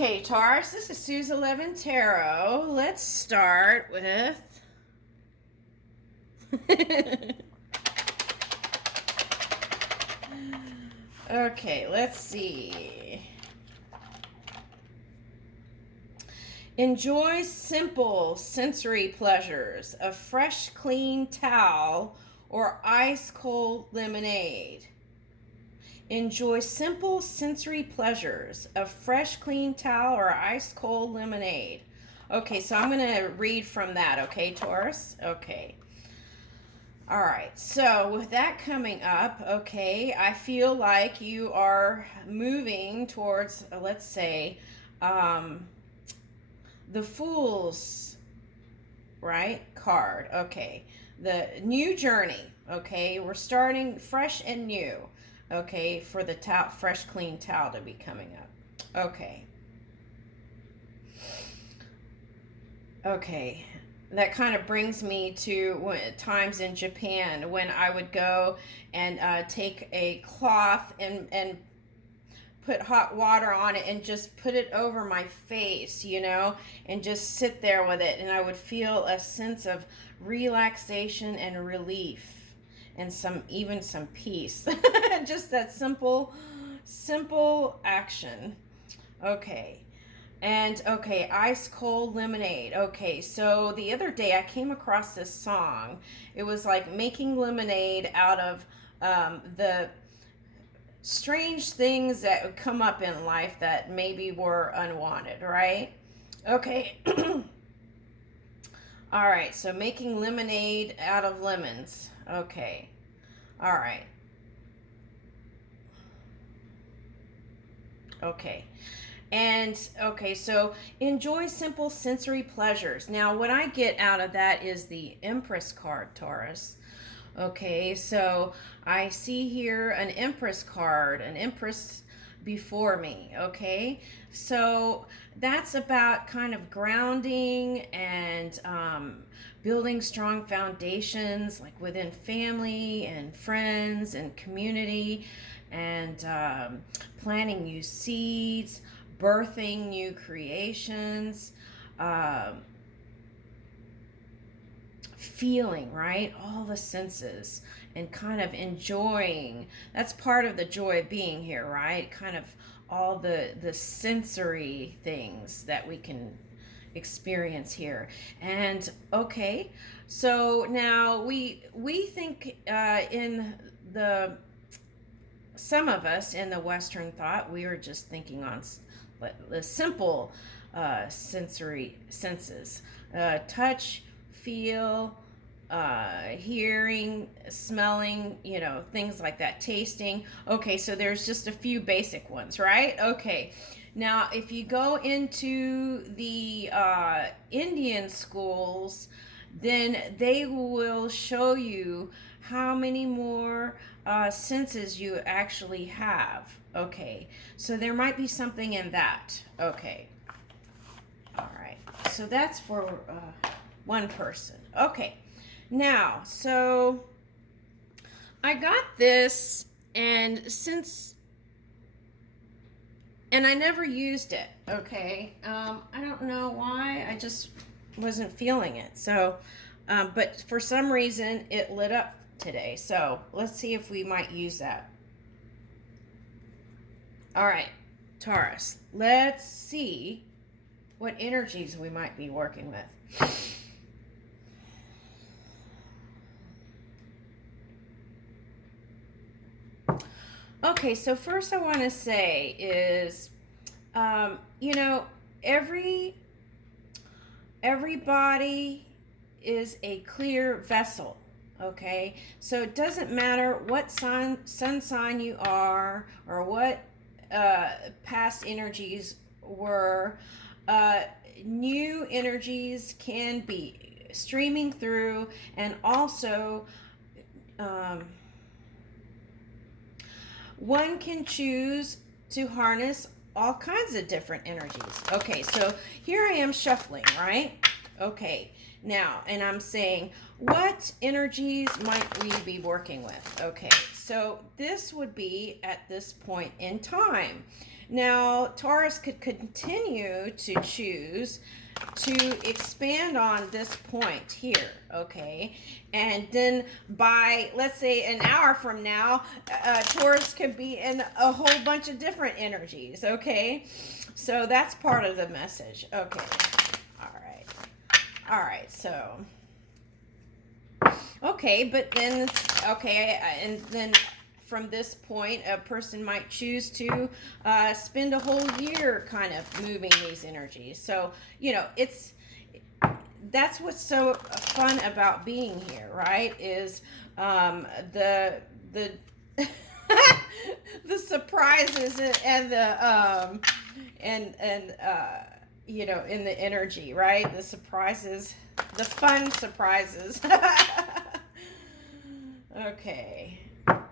Okay, Taurus, this is Sue's 11 Tarot. Let's start with... Okay, let's see. Enjoy simple sensory pleasures, a fresh, clean towel or ice cold lemonade. Enjoy simple sensory pleasures, a fresh, clean towel or ice cold lemonade. Okay, so I'm going to read from that, okay, Taurus? Okay. All right, so with that coming up, okay, I feel like you are moving towards, let's say, the Fool's, right, card. Okay, the new journey. Okay, we're starting fresh and new. Okay, for the fresh, clean towel to be coming up. Okay. Okay, that kind of brings me to times in Japan when I would go and take a cloth and put hot water on it and just put it over my face, you know, and just sit there with it. And I would feel a sense of relaxation and relief and even some peace. Just that simple action. Okay. And okay, ice cold lemonade. Okay, so the other day I came across this song. It was like making lemonade out of the strange things that would come up in life that maybe were unwanted, right? Okay. All right, so making lemonade out of lemons. Okay. All right. Okay. And okay, so enjoy simple sensory pleasures. Now, what I get out of that is the Empress card, Taurus. Okay, so I see here an Empress card, an Empress before me. Okay, so that's about kind of grounding and building strong foundations, like within family and friends and community, and planting new seeds, birthing new creations, feeling, right? All the senses and kind of enjoying. That's part of the joy of being here, right? Kind of all the sensory things that we can experience here. And okay, so now we think in the some of us in the Western thought, we are just thinking on the simple sensory senses, touch, feel, hearing, smelling, you know, things like that, tasting. Okay, so there's just a few basic ones, right? Okay, now if you go into the Indian schools, then they will show you how many more senses you actually have. Okay, so there might be something in that. Okay, all right, so that's for one person. Okay, now, so I got this, and I never used it. Okay, I don't know why, I just wasn't feeling it. So but for some reason it lit up today, so let's see if we might use that. All right, Taurus, let's see what energies we might be working with. Okay, so first I want to say is, you know, everybody is a clear vessel. Okay, so it doesn't matter what sun sign you are or what past energies were. New energies can be streaming through, and also one can choose to harness all kinds of different energies. Okay, so here I am shuffling, right? Okay, now, and I'm saying, what energies might we be working with? Okay, so this would be at this point in time. Now, Taurus could continue to choose to expand on this point here, okay? And then by, let's say, an hour from now, Taurus could be in a whole bunch of different energies, okay? So that's part of the message. Okay. All right, so okay, but then okay, and then from this point, a person might choose to spend a whole year kind of moving these energies. So that's what's so fun about being here, right? Is the the surprises and the in the energy, right? The surprises, the fun surprises. Okay. All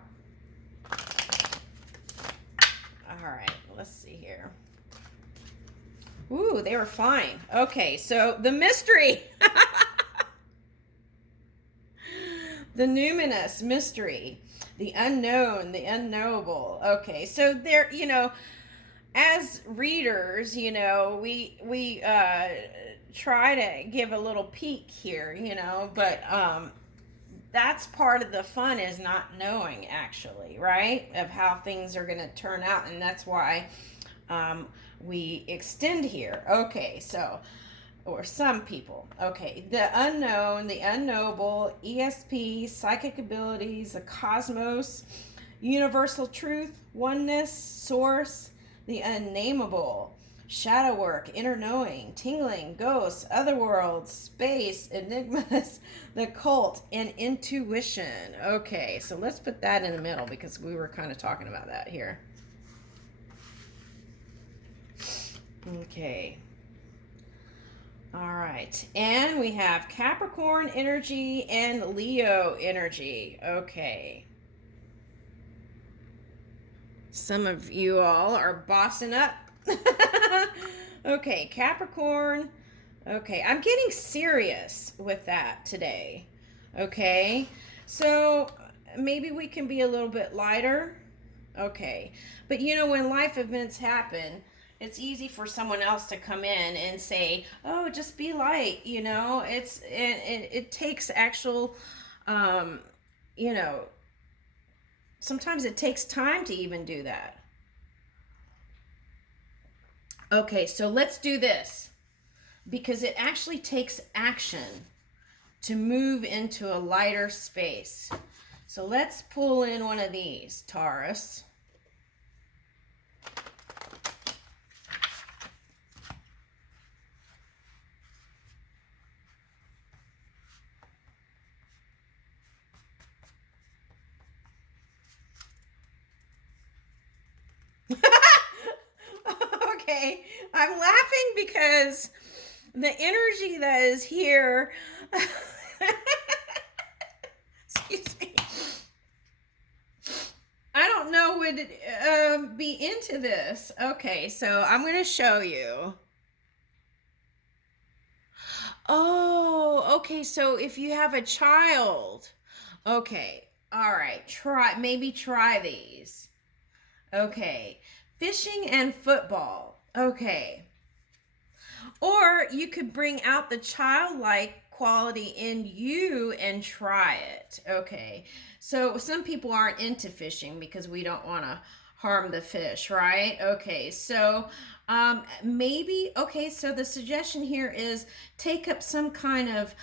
right, let's see here. Ooh, they were flying. Okay, so the mystery. The numinous mystery, the unknown, the unknowable. Okay, so there, as readers, we try to give a little peek here, but that's part of the fun, is not knowing, actually, right, of how things are going to turn out. And that's why we extend here. Okay, so, or some people. Okay, the unknown, the unknowable, ESP, psychic abilities, the cosmos, universal truth, oneness, source, the unnameable, shadow work, inner knowing, tingling, ghosts, other worlds, space, enigmas, the cult, and intuition. Okay, so let's put that in the middle because we were kind of talking about that here. Okay. All right, and we have Capricorn energy and Leo energy. Okay. Some of you all are bossing up. Okay, Capricorn. Okay, I'm getting serious with that today. Okay, so maybe we can be a little bit lighter. Okay, but when life events happen, it's easy for someone else to come in and say, "Oh, just be light." It takes actual, you know, sometimes it takes time to even do that. Okay, so let's do this because it actually takes action to move into a lighter space. So let's pull in one of these, Taurus. Okay, I'm laughing because the energy that is here. Excuse me. I don't know would be into this. Okay, so I'm going to show you. Oh, okay. So if you have a child, okay, all right, maybe try these. Okay, fishing and football. Okay. Or you could bring out the childlike quality in you and try it. Okay. So some people aren't into fishing because we don't want to harm the fish, right? Okay. So maybe, okay. So the suggestion here is take up some kind of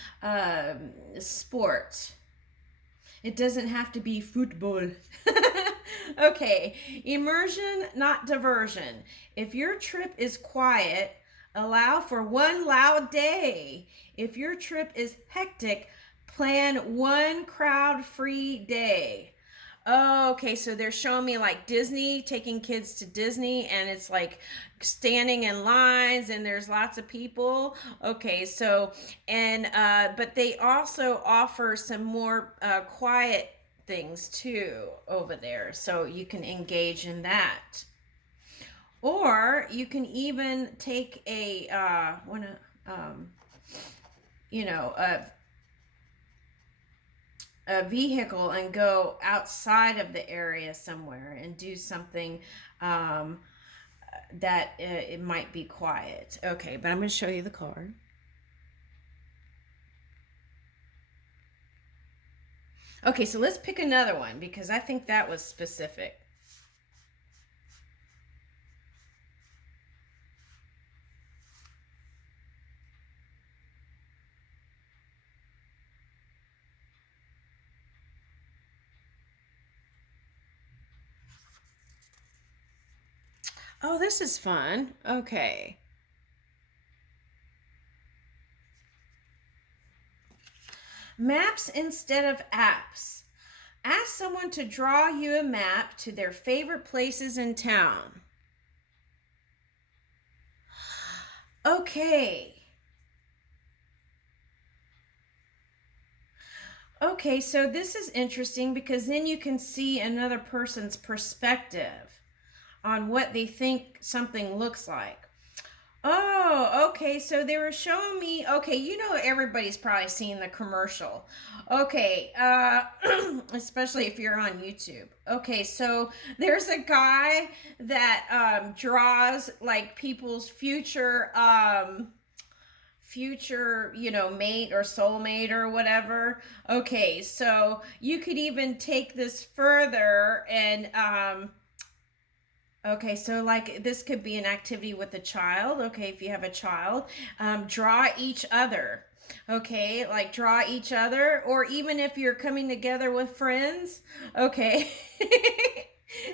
sport. It doesn't have to be football. Okay. Immersion, not diversion. If your trip is quiet, allow for one loud day. If your trip is hectic, plan one crowd-free day. Oh, okay, so they're showing me like Disney, taking kids to Disney, and it's like standing in lines and there's lots of people. Okay, so, and, but they also offer some more quiet things too over there, so you can engage in that. Or you can even take a, you know, a vehicle and go outside of the area somewhere and do something um, that it might be quiet. Okay, but I'm going to show you the card. Okay, so let's pick another one because I think that was specific. Oh, this is fun. Okay. Maps instead of apps. Ask someone to draw you a map to their favorite places in town. Okay. Okay, so this is interesting because then you can see another person's perspective on what they think something looks like. Oh, okay. So they were showing me. Okay, you know everybody's probably seen the commercial. Okay, especially if you're on YouTube. Okay, so there's a guy that draws like people's future, mate or soulmate or whatever. Okay, so you could even take this further and okay, so like this could be an activity with a child. Okay, if you have a child, draw each other. Okay, like draw each other, or even if you're coming together with friends. Okay,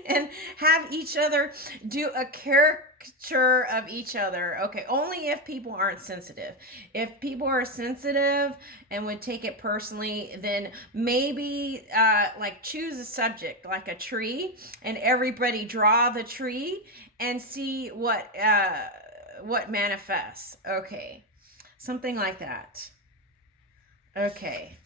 and have each other do a caricature of each other. Okay, only if people aren't sensitive. If people are sensitive and would take it personally, then maybe like choose a subject like a tree, and everybody draw the tree and see what manifests. Okay, something like that. Okay.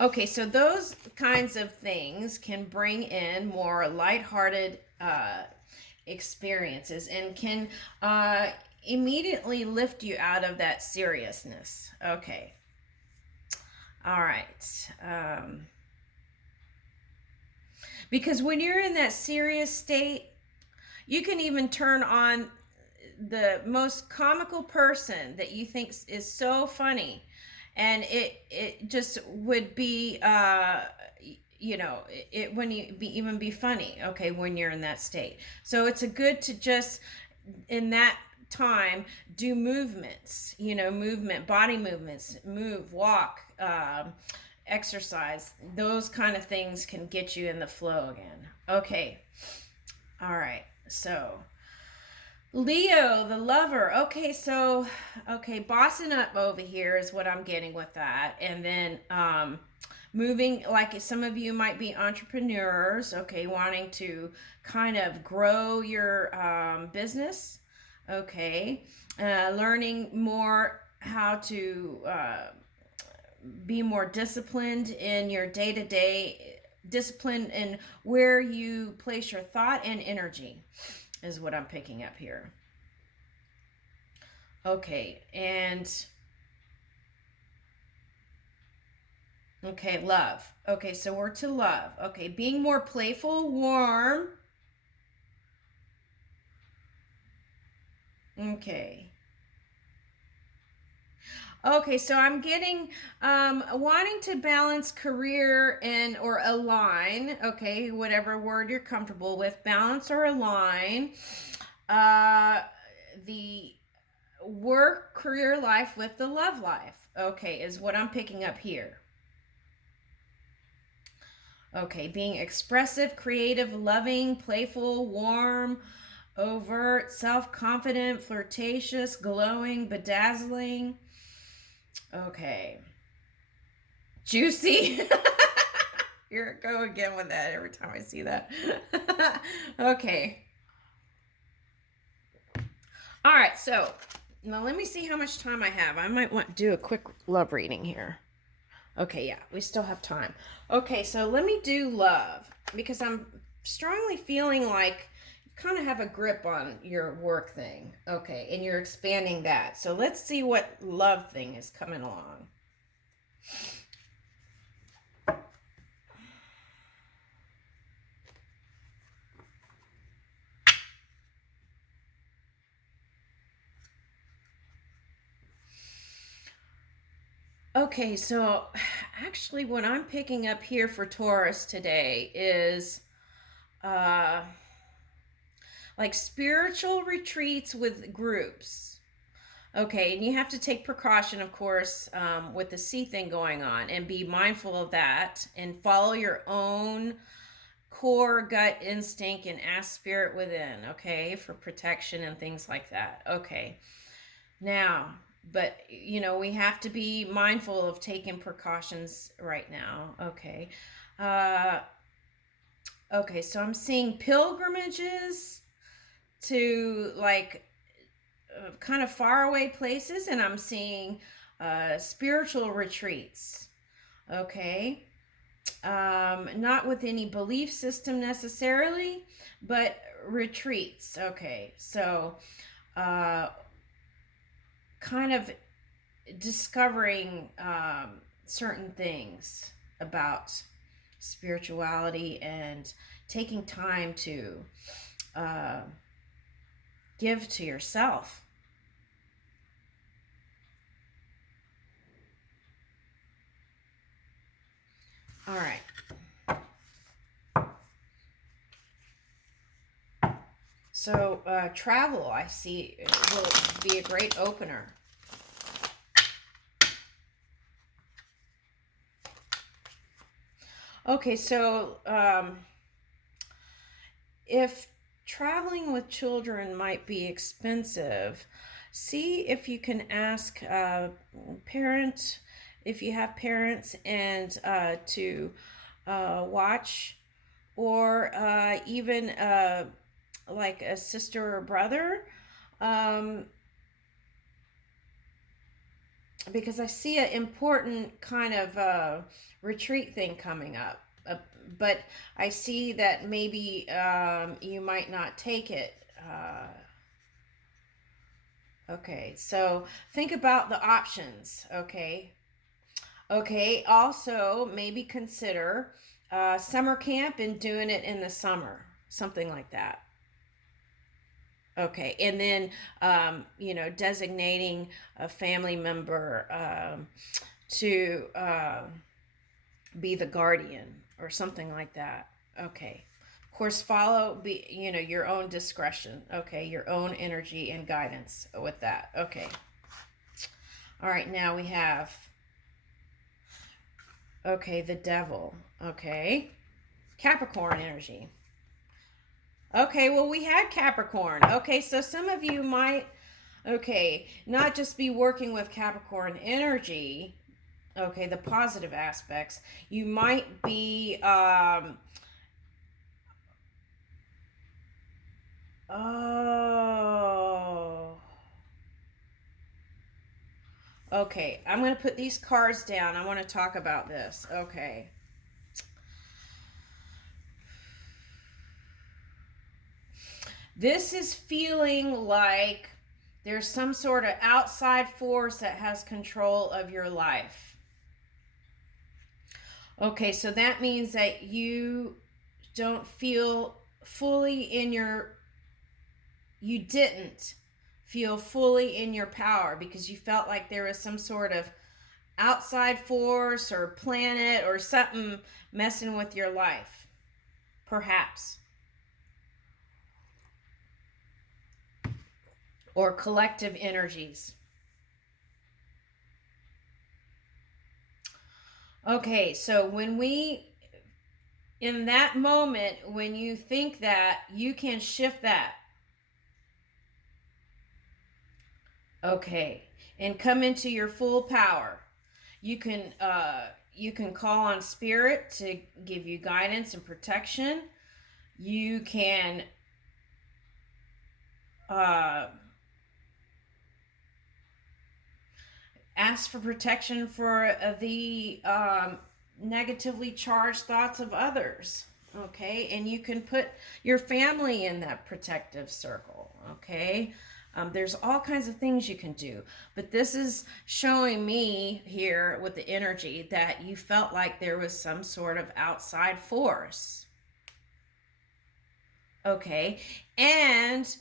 Okay, so those kinds of things can bring in more lighthearted experiences and can immediately lift you out of that seriousness. Okay. All right. Because when you're in that serious state, you can even turn on the most comical person that you think is so funny, and it just would be it wouldn't even be funny. Okay, when you're in that state, so it's a good to just in that time do movements, body movements, move, walk, exercise. Those kind of things can get you in the flow again. Okay. All right, so Leo, the lover. Okay, bossing up over here is what I'm getting with that. And then moving, like some of you might be entrepreneurs, okay, wanting to kind of grow your business, okay, learning more how to be more disciplined in your day to day, discipline in where you place your thought and energy is what I'm picking up here. Okay, and okay, love. Okay, so we're to love. Okay, being more playful, warm. Okay. Okay, so I'm getting wanting to balance career and or align, okay, whatever word you're comfortable with, balance or align the work career life with the love life. Okay, is what I'm picking up here. Okay, being expressive, creative, loving, playful, warm, overt, self-confident, flirtatious, glowing, bedazzling. Okay. Juicy. Here I go again with that every time I see that. Okay. All right, so now let me see how much time I have. I might want to do a quick love reading here. Okay, yeah, we still have time. Okay, so let me do love because I'm strongly feeling like you kind of have a grip on your work thing. Okay, and you're expanding that. So let's see what love thing is coming along. Okay, so actually, what I'm picking up here for Taurus today is uh, like spiritual retreats with groups. Okay, and you have to take precaution, of course, with the sea thing going on, and be mindful of that and follow your own core gut instinct and ask spirit within, okay, for protection and things like that. Okay, now, but we have to be mindful of taking precautions right now. Okay. Uh, okay, so I'm seeing pilgrimages to like kind of faraway places, and I'm seeing spiritual retreats. Okay. Not with any belief system necessarily, but retreats. Okay. So, uh, kind of discovering certain things about spirituality and taking time to uh, give to yourself. All right. So, travel, I see, will be a great opener. Okay, so if traveling with children might be expensive, see if you can ask parent, if you have parents, and to watch, or even like a sister or brother, um, because I see an important kind of retreat thing coming up. But I see that maybe you might not take it. Okay, so think about the options. Okay. Okay, also maybe consider summer camp and doing it in the summer, something like that. Okay, and then designating a family member to be the guardian or something like that. Okay. Of course, follow your own discretion. Okay, your own energy and guidance with that. Okay. All right, now we have the devil. Okay. Capricorn energy. Okay, well, we had Capricorn. Okay, so some of you might not just be working with Capricorn energy, okay, the positive aspects. You might be oh, okay, I'm going to put these cards down. I want to talk about this. Okay. This is feeling like there's some sort of outside force that has control of your life. Okay, so that means that you don't feel fully in your you didn't feel fully in your power because you felt like there was some sort of outside force or planet or something messing with your life. Perhaps. Or collective energies. Okay, so in that moment, when you think that, you can shift that. Okay, and come into your full power. You can call on spirit to give you guidance and protection. You can uh, ask for protection for the negatively charged thoughts of others. Okay, and you can put your family in that protective circle. Okay, There's all kinds of things you can do, but this is showing me here with the energy that you felt like there was some sort of outside force. Okay, and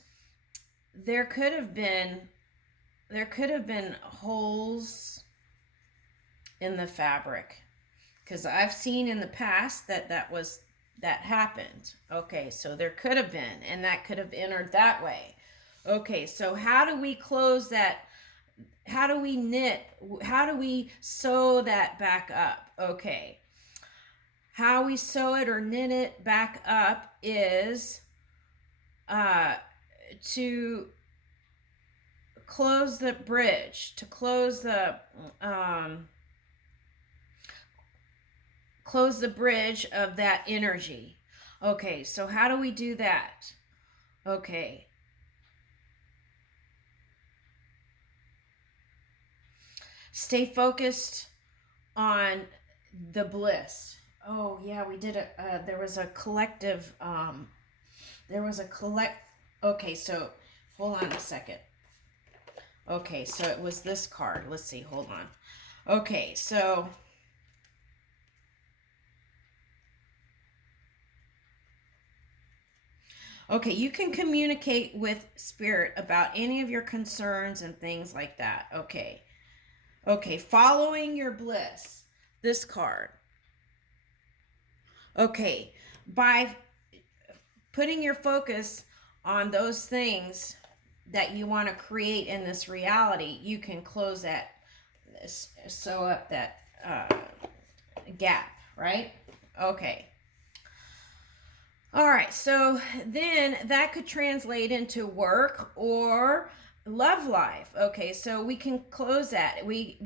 there could have been holes in the fabric, because I've seen in the past that happened. Okay, so there could have been, and that could have entered that way. Okay, so how do we close that? How do we knit? How do we sew that back up? Okay, how we sew it or knit it back up is to close the bridge, to close the bridge of that energy. Okay, so how do we do that? Okay. Stay focused on the bliss. Oh yeah, we did a there was a collective okay, so hold on a second. Okay, so it was this card. Let's see, hold on. Okay, so okay, you can communicate with spirit about any of your concerns and things like that. Okay. Okay, following your bliss. This card. Okay, by putting your focus on those things that you want to create in this reality, you can close that, sew up that gap, right? Okay. All right, so then that could translate into work or love life. Okay, so we can close that. We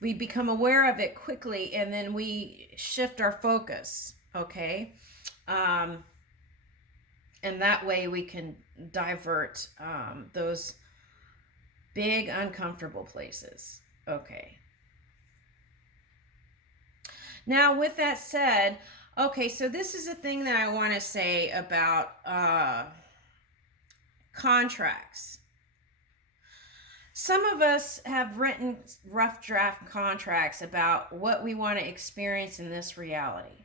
become aware of it quickly, and then we shift our focus. Okay, and that way we can divert those big uncomfortable places. Okay. Now, with that said, okay, so this is a thing that I want to say about contracts. Some of us have written rough draft contracts about what we want to experience in this reality.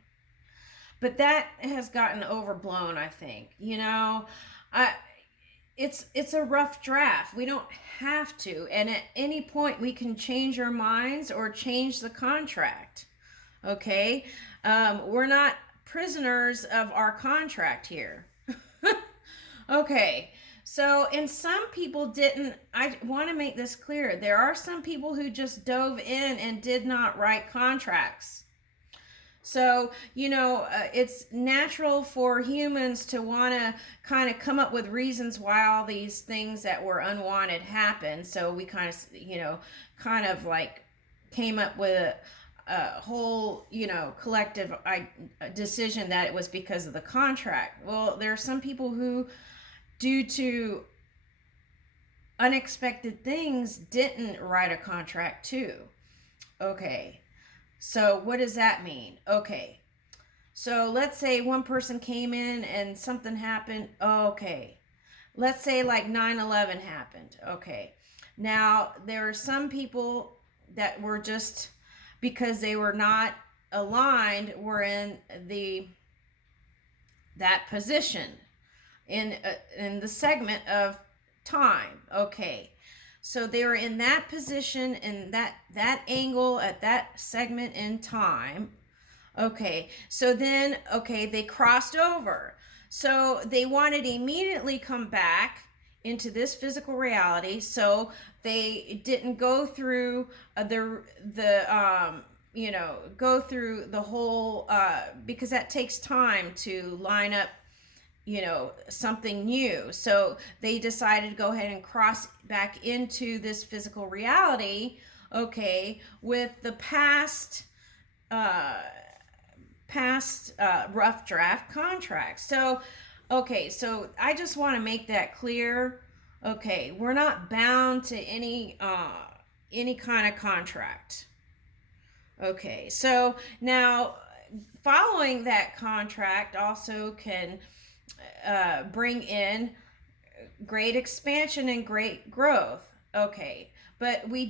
But that has gotten overblown, I think. You know, it's a rough draft. We don't have to. And at any point, we can change our minds or change the contract. Okay? We're not prisoners of our contract here. Okay. So, and some people didn't, I want to make this clear. There are some people who just dove in and did not write contracts. So, you know, it's natural for humans to want to kind of come up with reasons why all these things that were unwanted happened. So we kind of, you know, kind of like came up with a whole, you know, collective decision that it was because of the contract. Well, there are some people who, due to unexpected things, didn't write a contract too. Okay. So what does that mean? Okay. So let's say one person came in and something happened. Okay. Let's say like 9/11 happened. Okay. Now, there are some people that were just, because they were not aligned, were in that position in the segment of time. Okay. So they were in that position, in that angle at that segment in time. Okay. So then, okay, they crossed over. So they wanted to immediately come back into this physical reality. So they didn't go through go through the whole, because that takes time to line up, you know, something new. So they decided to go ahead and cross back into this physical reality, okay, with the past rough draft contract. So, okay, so I just want to make that clear. Okay, we're not bound to any kind of contract. Okay, so now following that contract also can bring in great expansion and great growth. Okay. But we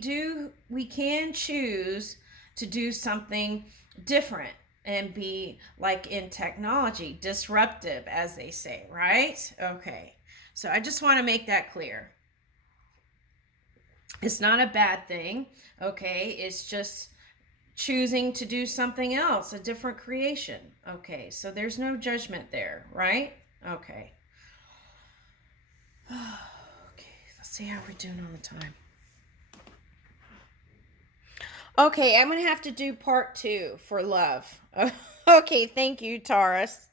can choose to do something different and be, like in technology, disruptive, as they say, right? Okay. So I just want to make that clear. It's not a bad thing. Okay. It's just choosing to do something else, a different creation. Okay. So there's no judgment there, right? Okay. Okay. Let's see how we're doing on the time. Okay, I'm going to have to do part 2 for love. Okay, thank you, Taurus.